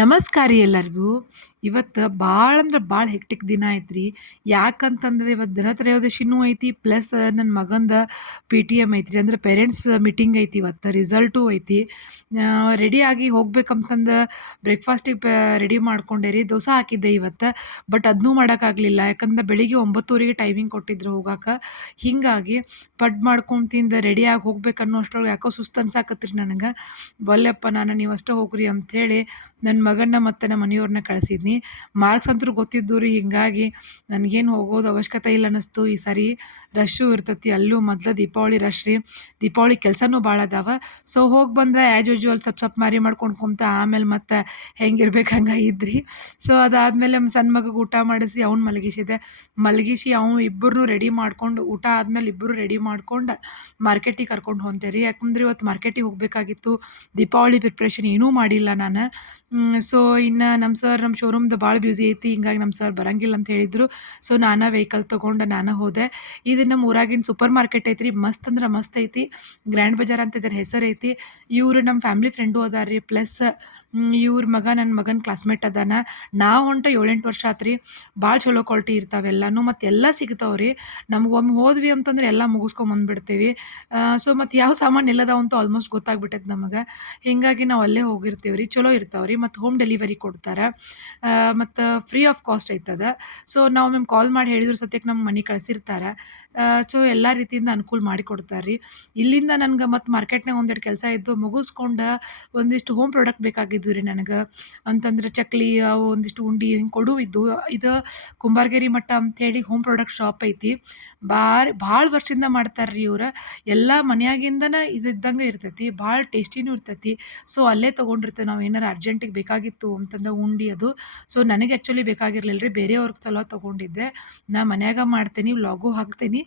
ನಮಸ್ಕಾರ ರೀ ಎಲ್ಲರಿಗೂ. ಇವತ್ತು ಭಾಳ ಅಂದ್ರೆ ಭಾಳ ಹೆಕ್ಟಿಕ್ ದಿನ ಐತ್ರಿ. ಯಾಕಂತಂದ್ರೆ ಇವತ್ತು ಧನತ್ರಯೋದಶಿನೂ ಐತಿ ಪ್ಲಸ್ ನನ್ನ ಮಗಂದ ಪಿ ಟಿ ಎಂ ಐತ್ರಿ. ಅಂದ್ರೆ ಪೇರೆಂಟ್ಸ್ ಮೀಟಿಂಗ್ ಐತಿ ಇವತ್ತು ರಿಸಲ್ಟು ಐತಿ. ರೆಡಿ ಆಗಿ ಹೋಗ್ಬೇಕಂತಂದು ಬ್ರೇಕ್ಫಾಸ್ಟಿಗೆ ಪ ರೆಡಿ ಮಾಡ್ಕೊಂಡೆ ರೀ. ದೋಸೆ ಹಾಕಿದ್ದೆ ಇವತ್ತು ಬಟ್ ಅದನ್ನೂ ಮಾಡೋಕ್ಕಾಗಲಿಲ್ಲ ಯಾಕಂದ್ರೆ ಬೆಳಿಗ್ಗೆ ಒಂಬತ್ತುವರೆಗೆ ಟೈಮಿಂಗ್ ಕೊಟ್ಟಿದ್ರು ಹೋಗಾಕ. ಹೀಗಾಗಿ ಪಡ್ ಮಾಡ್ಕೊಂಡು ತಿಂದು ರೆಡಿಯಾಗಿ ಹೋಗ್ಬೇಕು ಅನ್ನೋ ಅಷ್ಟ್ರೊಳಗೆ ಯಾಕೋ ಸುಸ್ತು ಅನ್ಸಾಕತ್ರಿ ನನಗೆ. ಬಲ್ಲಪ್ಪ ನಾನು ನೀವು ಅಷ್ಟೇ ಹೋಗ್ರಿ ಅಂಥೇಳಿ ನನ್ನ ಮಗನ್ನ ಮತ್ತು ನಮ್ಮ ಮನೆಯವ್ರನ್ನ ಕಳಿಸಿದ್ನಿ. ಮಾರ್ಕ್ಸ್ ಅಂತೂ ಗೊತ್ತಿದ್ದು ರೀ, ಹೀಗಾಗಿ ನನಗೇನು ಹೋಗೋದು ಅವಶ್ಯಕತೆ ಇಲ್ಲ ಅನ್ನಿಸ್ತು. ಈ ಸರಿ ರಶ್ಶು ಇರ್ತತಿ, ಅಲ್ಲೂ ಮೊದಲ ದೀಪಾವಳಿ ರಶ್ ರೀ. ದೀಪಾವಳಿ ಕೆಲಸನೂ ಭಾಳ ಅದಾವ. ಸೊ ಹೋಗಿ ಬಂದ್ರೆ ಆ್ಯಸ್ ಯೂಶ್ವಲ್ ಸಪ್ ಸಪ್ ಮಾರಿ ಮಾಡ್ಕೊಂಡು ಕುಂತ ಆಮೇಲೆ ಮತ್ತೆ ಹೆಂಗಿರ್ಬೇಕು ಹಂಗೆ ಇದ್ರಿ. ಸೊ ಅದಾದಮೇಲೆ ನಮ್ಮ ಸಣ್ಣ ಮಗಗೆ ಊಟ ಮಾಡಿಸಿ ಅವ್ನು ಮಲಗಿಸಿದೆ. ಮಲಗಿಸಿ ಅವ್ನು ಇಬ್ಬರನ್ನೂ ರೆಡಿ ಮಾಡ್ಕೊಂಡು ಊಟ ಆದಮೇಲೆ ಇಬ್ಬರು ರೆಡಿ ಮಾಡ್ಕೊಂಡು ಮಾರ್ಕೆಟಿಗೆ ಕರ್ಕೊಂಡು ಹೊಂತೆ ರೀ ಯಾಕಂದ್ರೆ ಇವತ್ತು ಮಾರ್ಕೆಟಿಗೆ ಹೋಗಬೇಕಾಗಿತ್ತು. ದೀಪಾವಳಿ ಪ್ರಿಪ್ರೇಷನ್ ಏನೂ ಮಾಡಿಲ್ಲ ನಾನು. ಸೊ ಇನ್ನು ನಮ್ಮ ಸರ್ ನಮ್ಮ ಶೋರೂಮ್ದು ಭಾಳ ಬ್ಯುಸಿ ಐತಿ, ಹಿಂಗಾಗಿ ನಮ್ಮ ಸರ್ ಬರಂಗಿಲ್ಲ ಅಂತ ಹೇಳಿದರು. ಸೊ ನಾನು ವೆಹಿಕಲ್ ತೊಗೊಂಡು ನಾನು ಹೋದೆ. ಇದು ನಮ್ಮ ಊರಾಗಿನ ಸೂಪರ್ ಮಾರ್ಕೆಟ್ ಐತ್ರಿ, ಮಸ್ತ್ ಅಂದ್ರೆ ಮಸ್ತ್ ಐತಿ. ಗ್ರ್ಯಾಂಡ್ ಬಜಾರ್ ಅಂತ ಇದ್ರ ಹೆಸರು ಐತಿ. ಇವರು ನಮ್ಮ ಫ್ಯಾಮ್ಲಿ ಫ್ರೆಂಡು ಅದಾರ ರೀ ಪ್ಲಸ್ ಇವ್ರ ಮಗ ನನ್ನ ಮಗನ ಕ್ಲಾಸ್ಮೇಟ್ ಅದಾನ. ನಾ ಹೊಂಟ ಏಳೆಂಟು ವರ್ಷ ಆತ್ರಿ. ಭಾಳ ಚಲೋ ಕ್ವಾಲಿಟಿ ಇರ್ತಾವೆಲ್ಲನೂ ಮತ್ತು ಎಲ್ಲ ಸಿಗ್ತಾವೆ ರೀ. ನಮ್ಗೆ ಒಮ್ಮೆ ಹೋದ್ವಿ ಅಂತಂದ್ರೆ ಎಲ್ಲ ಮುಗಿಸ್ಕೊಂಬಂದ್ಬಿಡ್ತೀವಿ ಸೊ ಮತ್ತು ಯಾವ ಸಾಮಾನು ಇಲ್ಲದ ಆಲ್ಮೋಸ್ಟ್ ಗೊತ್ತಾಗ್ಬಿಟ್ಟೈತೆ ನಮಗೆ. ಹೀಗಾಗಿ ನಾವು ಅಲ್ಲೇ ಹೋಗಿರ್ತೀವಿ ರೀ ಚಲೋ ರೀ ಮತ್ತು ಹೋಮ್ ಡೆಲಿವರಿ ಕೊಡ್ತಾರೆ. ಮತ್ತು ಫ್ರೀ ಆಫ್ ಕಾಸ್ಟ್ ಐತದ. ಸೊ ನಾವು ಮ್ಯಾಮ್ ಕಾಲ್ ಮಾಡಿ ಹೇಳಿದ್ರು ಸತ್ಯಕ್ಕೆ ನಮ್ಮ ಮನೆ ಕಳಿಸಿರ್ತಾರೆ. ಸೊ ಎಲ್ಲ ರೀತಿಯಿಂದ ಅನುಕೂಲ ಮಾಡಿ ಕೊಡ್ತಾರೆ ರೀ ಇಲ್ಲಿಂದ ನನಗೆ ಮತ್ತು ಮಾರ್ಕೆಟ್ನಾಗ ಒಂದೆರಡು ಕೆಲಸ ಇದ್ದು ಮುಗಿಸ್ಕೊಂಡು ಒಂದಿಷ್ಟು ಹೋಮ್ ಪ್ರಾಡಕ್ಟ್ ಬೇಕಾಗಿದ್ದು ರೀ ನನಗೆ. ಅಂತಂದ್ರೆ ಚಕ್ಲಿ ಒಂದಿಷ್ಟು ಉಂಡಿ ಹಿಂಗೆ ಕೊಡು ಇದ್ದು ಇದು ಕುಂಬಾರ್ಗೇರಿ ಮಠ ಅಂಥೇಳಿ ಹೋಮ್ ಪ್ರಾಡಕ್ಟ್ ಶಾಪ್ ಐತಿ. ಭಾರಿ ಭಾಳ ವರ್ಷದಿಂದ ಮಾಡ್ತಾರೆ ರೀ ಇವ್ರು. ಎಲ್ಲ ಮನೆಯಾಗಿಂದನೇ ಇದು ಇದ್ದಂಗೆ ಇರ್ತೈತಿ. ಭಾಳ ಟೇಸ್ಟಿನೂ ಇರ್ತೈತಿ. ಸೊ ಅಲ್ಲೇ ತೊಗೊಂಡಿರ್ತೇವೆ. ನಾವು ಏನಾರು ಅರ್ಜೆಂಟಿಗೆ ಬೇಕಾಗಿತ್ತು ಅಂತಂದ್ರೆ ಉಂಡಿ ಅದು. ಸೊ ನನಗೆ ಆ್ಯಕ್ಚುಲಿ ಬೇಕಾಗಿರ್ಲಿಲ್ಲ ರೀ. ಬೇರೆಯವ್ರಿಗೆ ಚಲೋ ತೊಗೊಂಡಿದ್ದೆ. ನಾ ಮನ್ಯಾಗ ಮಾಡ್ತೀನಿ ವ್ಲಾಗು ಹಾಕ್ತೀನಿ.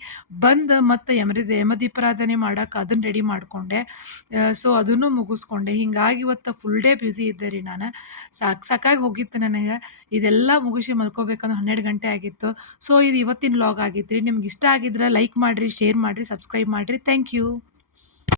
ಬಂದು ಮತ್ತು ಯಮರಿ ಯಮದೀಪಾರಾಧನೆ ಮಾಡಕ್ಕೆ ಅದನ್ನು ರೆಡಿ ಮಾಡಿಕೊಂಡೆ. ಸೊ ಅದನ್ನು ಮುಗಿಸ್ಕೊಂಡೆ. ಹಿಂಗಾಗಿ ಇವತ್ತು ಫುಲ್ ಡೇ ಬ್ಯುಸಿ ಇದ್ದೆ ರೀ ನಾನು. ಸಾಕು ಸಾಕಾಗಿ ಹೋಗಿತ್ತು ನನಗೆ. ಇದೆಲ್ಲ ಮುಗಿಸಿ ಮಲ್ಕೋಬೇಕಂದ್ರೆ ಹನ್ನೆರಡು ಗಂಟೆ ಆಗಿತ್ತು. ಸೊ ಇದು ಇವತ್ತಿನ ವ್ಲಾಗ್ ಆಗಿತ್ತು ರೀ. ನಿಮ್ಗೆ ಇಷ್ಟ ಆಗಿದ್ರೆ ಲೈಕ್ ಮಾಡಿರಿ ಶೇರ್ ಮಾಡಿರಿ ಸಬ್ಸ್ಕ್ರೈಬ್ ಮಾಡಿರಿ. Thank you